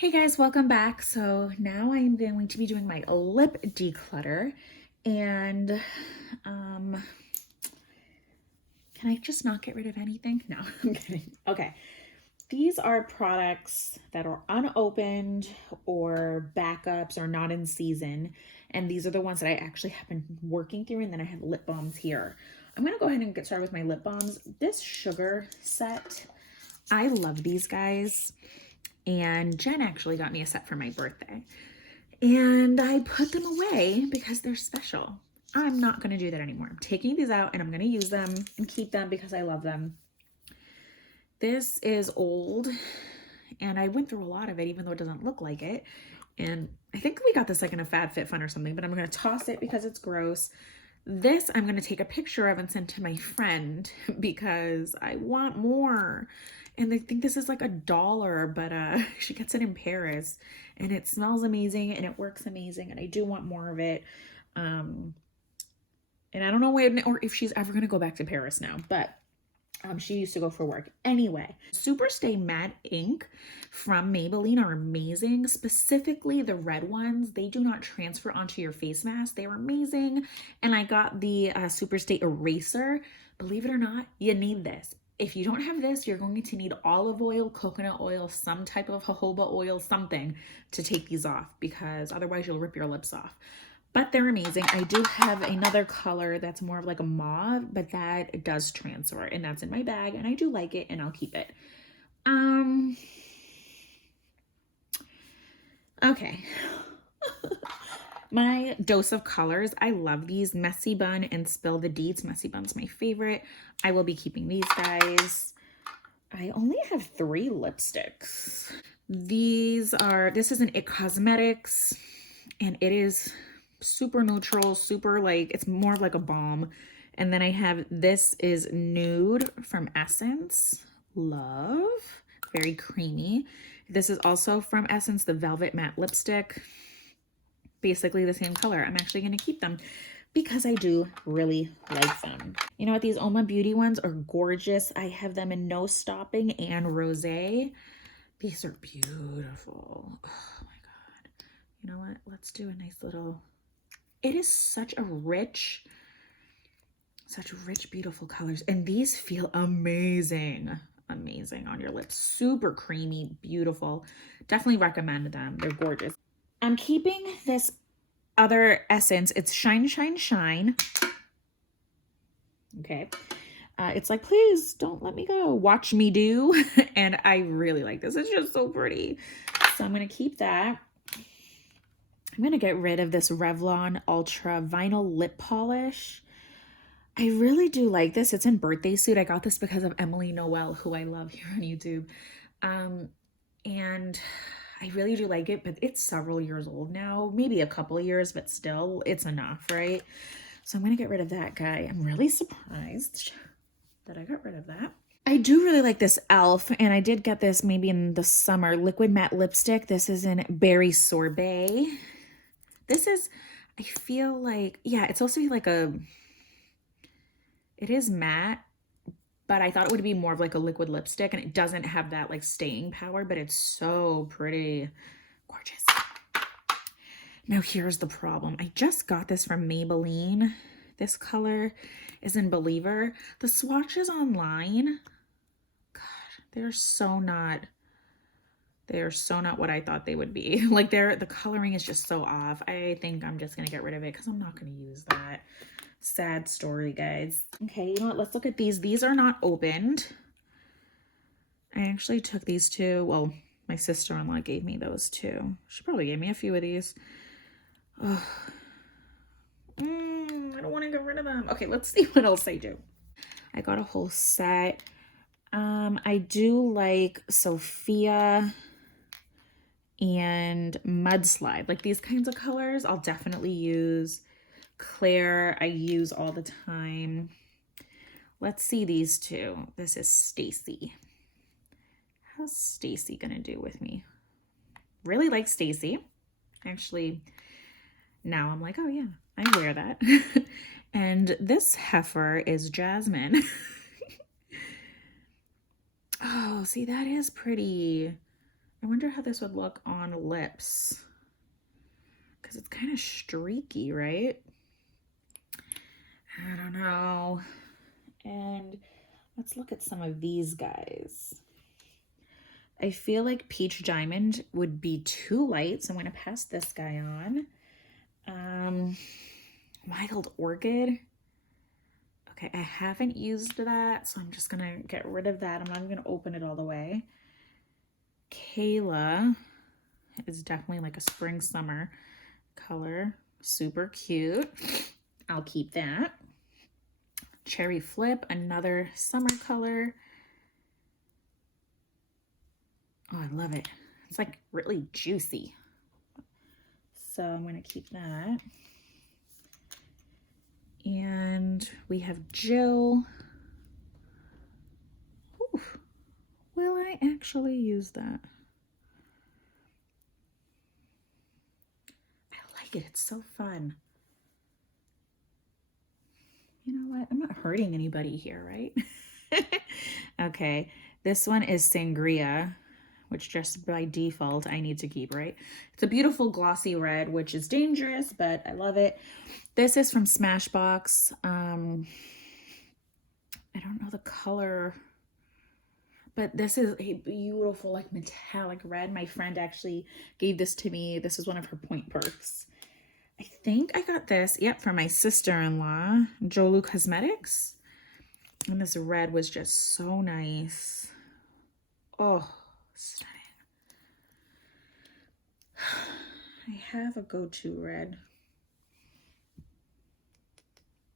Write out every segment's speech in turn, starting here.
Hey guys, welcome back. So now I am going to be doing my lip declutter and um can I just not get rid of anything? No, I'm kidding. Okay. These are products that are unopened or backups or not in season. And these are the ones that I actually have been working through. And then I have lip balms here. I'm going to go ahead and get started with my lip balms. This sugar set, I love these guys. And Jen actually got me a set for my birthday. And I put them away because they're special. I'm not going to do that anymore. I'm taking these out and I'm going to use them and keep them because I love them. This is old and I went through a lot of it even though it doesn't look like it. And I think we got this like in a FabFitFun or something, but I'm going to toss it because it's gross. This I'm going to take a picture of and send to my friend because I want more. And I think this is like $1, but she gets it in Paris and it smells amazing and it works amazing and I do want more of it. And I don't know when or if she's ever going to go back to Paris now, but she used to go for work. Anyway, Super Stay Matte ink from Maybelline are amazing. Specifically the red ones. They do not transfer onto your face mask. They are amazing. And I got the Super Stay Eraser. Believe it or not, you need this. If you don't have this, you're going to need olive oil, coconut oil, some type of jojoba oil, something to take these off because otherwise you'll rip your lips off. But they're amazing. I do have another color that's more of like a mauve, but that does transfer and that's in my bag and I do like it and I'll keep it. Okay. My dose of colors. I love these. Messy Bun and Spill the Deets. Messy Bun's my favorite. I will be keeping these guys. I only have 3 lipsticks. This is an It Cosmetics and it is super neutral, super like, it's more of like a balm. And then I have, this is Nude from Essence. Love. Very creamy. This is also from Essence, the Velvet Matte Lipstick. Basically the same color. I'm actually going to keep them because I do really like them. You know what? These Oma Beauty ones are gorgeous. I have them in No Stopping and Rosé. These are beautiful. Oh my God. You know what? Let's do a nice little... It is such rich, beautiful colors. And these feel amazing. Amazing on your lips. Super creamy, beautiful. Definitely recommend them. They're gorgeous. I'm keeping this other Essence. It's Shine, Shine, Shine. Okay. It's like, please don't let me go. Watch me do. And I really like this. It's just so pretty. So I'm going to keep that. I'm going to get rid of this Revlon Ultra Vinyl Lip Polish. I really do like this. It's in Birthday Suit. I got this because of Emily Noel, who I love here on YouTube. And I really do like it, but it's several years old now. Maybe a couple of years, but still, it's enough, right? So I'm going to get rid of that guy. I'm really surprised that I got rid of that. I do really like this e.l.f. and I did get this maybe in the summer. Liquid Matte Lipstick. This is in Berry Sorbet. This is, I feel like, yeah, it's supposed to be like it is matte, but I thought it would be more of like a liquid lipstick and it doesn't have that like staying power, but it's so pretty. Gorgeous. Now here's the problem. I just got this from Maybelline. This color is in Believer. The swatches online, God, they're so not what I thought they would be. Like the coloring is just so off. I think I'm just gonna get rid of it because I'm not gonna use that. Sad story, guys. Okay, you know what? Let's look at these. These are not opened. I actually took these two. Well, my sister-in-law gave me those two. She probably gave me a few of these. Ugh. I don't want to get rid of them. Okay, let's see what else I do. I got a whole set. I do like Sophia and Mudslide. Like these kinds of colors, I'll definitely use. Claire, I use all the time. Let's see these two. This is Stacy. How's Stacy gonna do with me? Really like Stacy. Actually, now I'm like, oh yeah, I wear that. And this heifer is Jasmine. Oh, see, that is pretty. I wonder how this would look on lips. Because it's kind of streaky, right? I don't know. And let's look at some of these guys. I feel like Peach Diamond would be too light, so I'm going to pass this guy on. Wild Orchid. Okay, I haven't used that, so I'm just going to get rid of that. I'm not even going to open it all the way. Kayla is definitely like a spring summer color. Super cute. I'll keep that. Cherry Flip, another summer color. Oh, I love it. It's like really juicy. So I'm going to keep that. And we have Jill. Ooh, will I actually use that? I like it. It's so fun. You know what? I'm not hurting anybody here, right? Okay. This one is Sangria, which just by default I need to keep, right? It's a beautiful glossy red, which is dangerous, but I love it. This is from Smashbox. I don't know the color, but this is a beautiful like metallic red. My friend actually gave this to me. This is one of her point perks. I think I got this, yep, from my sister-in-law, Jolu Cosmetics. And this red was just so nice. Oh, stunning. I have a go-to red.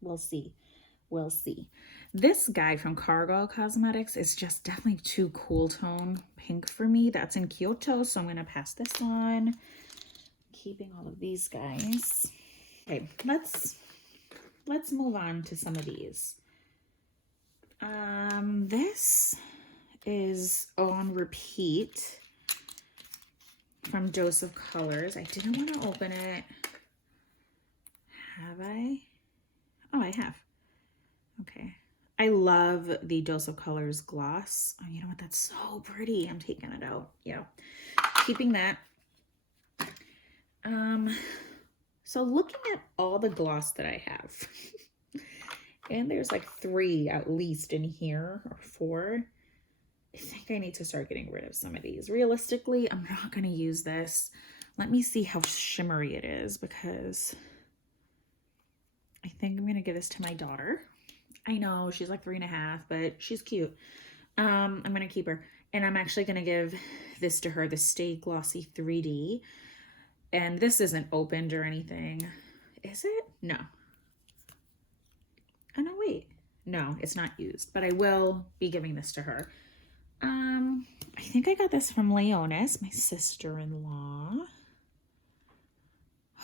We'll see. We'll see. This guy from Cargo Cosmetics is just definitely too cool tone pink for me. That's in Kyoto, so I'm going to pass this on. Keeping all of these guys. Okay, let's move on to some of these. This is on repeat from Dose of Colors. I didn't want to open it. Have I? Oh, I have. Okay. I love the Dose of Colors gloss. Oh, you know what? That's so pretty. I'm taking it out. Yeah. Keeping that. So looking at all the gloss that I have, and there's like 3 at least in here, or 4. I think I need to start getting rid of some of these. Realistically, I'm not going to use this. Let me see how shimmery it is, because I think I'm going to give this to my daughter. I know she's like 3.5, but she's cute. I'm going to keep her. And I'm actually going to give this to her, the Stay Glossy 3D. And this isn't opened or anything. Is it? No. Oh, no, wait. No, it's not used, but I will be giving this to her. I think I got this from Leonis, my sister-in-law.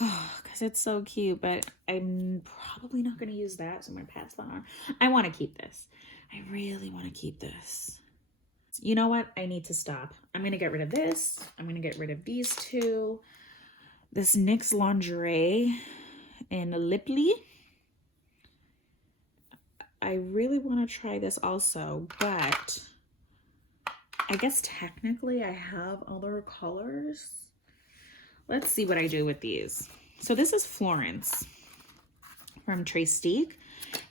Oh, because it's so cute, but I'm probably not going to use that, so I'm going to pass that on. I want to keep this. I really want to keep this. You know what? I need to stop. I'm going to get rid of this. I'm going to get rid of these 2. This NYX Lingerie in Lipley. I really want to try this also, but I guess technically I have other colors. Let's see what I do with these. So this is Florence from Trestique,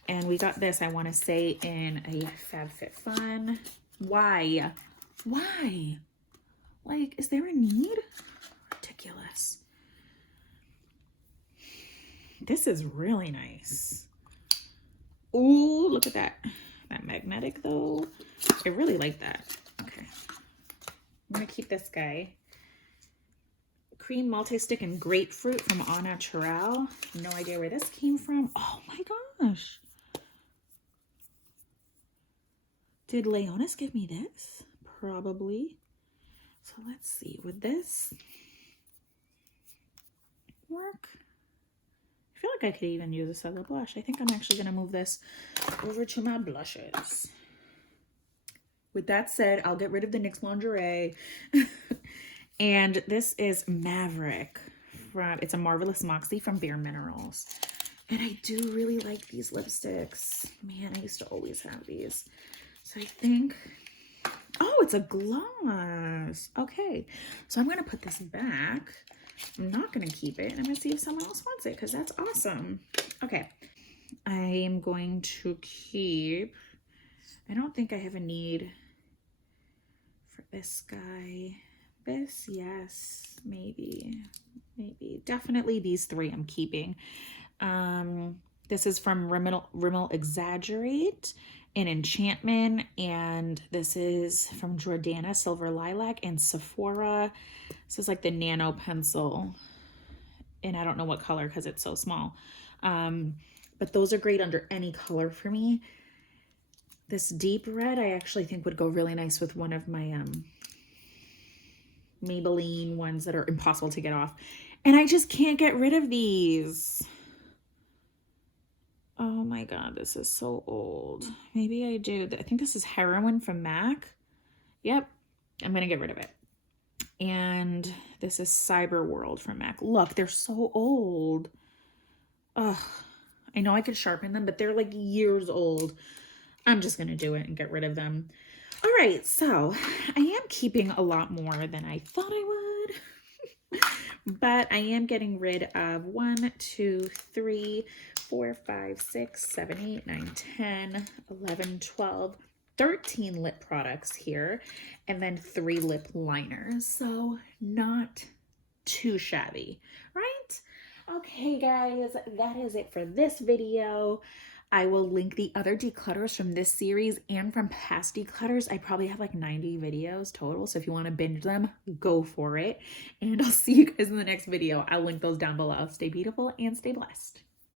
and we got this, I want to say, in a FabFitFun. Why? Why? Like, is there a need? Ridiculous. This is really nice. Ooh, look at that. That magnetic though. I really like that. Okay. I'm gonna keep this guy. Cream multi-stick and grapefruit from Au Naturel. No idea where this came from. Oh my gosh. Did Leonis give me this? Probably. So let's see. Would this work? I feel like I could even use this as a blush. I think I'm actually going to move this over to my blushes. With that said, I'll get rid of the NYX Lingerie. And this is Maverick. It's a Marvelous Moxie from Bare Minerals. And I do really like these lipsticks. Man, I used to always have these. So I think Oh, it's a gloss. Okay, so I'm going to put this back. I'm not going to keep it. I'm going to see if someone else wants it because that's awesome. Okay, I am going to keep, I don't think I have a need for this guy. This, yes, maybe, definitely these three I'm keeping. This is from Rimmel Exaggerate and Enchantment, and this is from Jordana Silver Lilac and Sephora. This is like the nano pencil, and I don't know what color because it's so small. But those are great under any color for me. This deep red I actually think would go really nice with one of my Maybelline ones that are impossible to get off. And I just can't get rid of these. Oh my God, this is so old. Maybe I do. I think this is Heroin from MAC. Yep, I'm gonna get rid of it. And this is Cyber World from MAC. Look, they're so old. Ugh, I know I could sharpen them, but they're like years old. I'm just gonna do it and get rid of them. All right, so I am keeping a lot more than I thought I would. But I am getting rid of 1, 2, 3, 4, 5, 6, 7, 8, 9, 10, 11, 12, 13 lip products here, and then 3 lip liners. So not too shabby, right? Okay, guys, that is it for this video. I will link the other declutters from this series and from past declutters. I probably have like 90 videos total, so if you want to binge them, go for it. And I'll see you guys in the next video. I'll link those down below. Stay beautiful and stay blessed.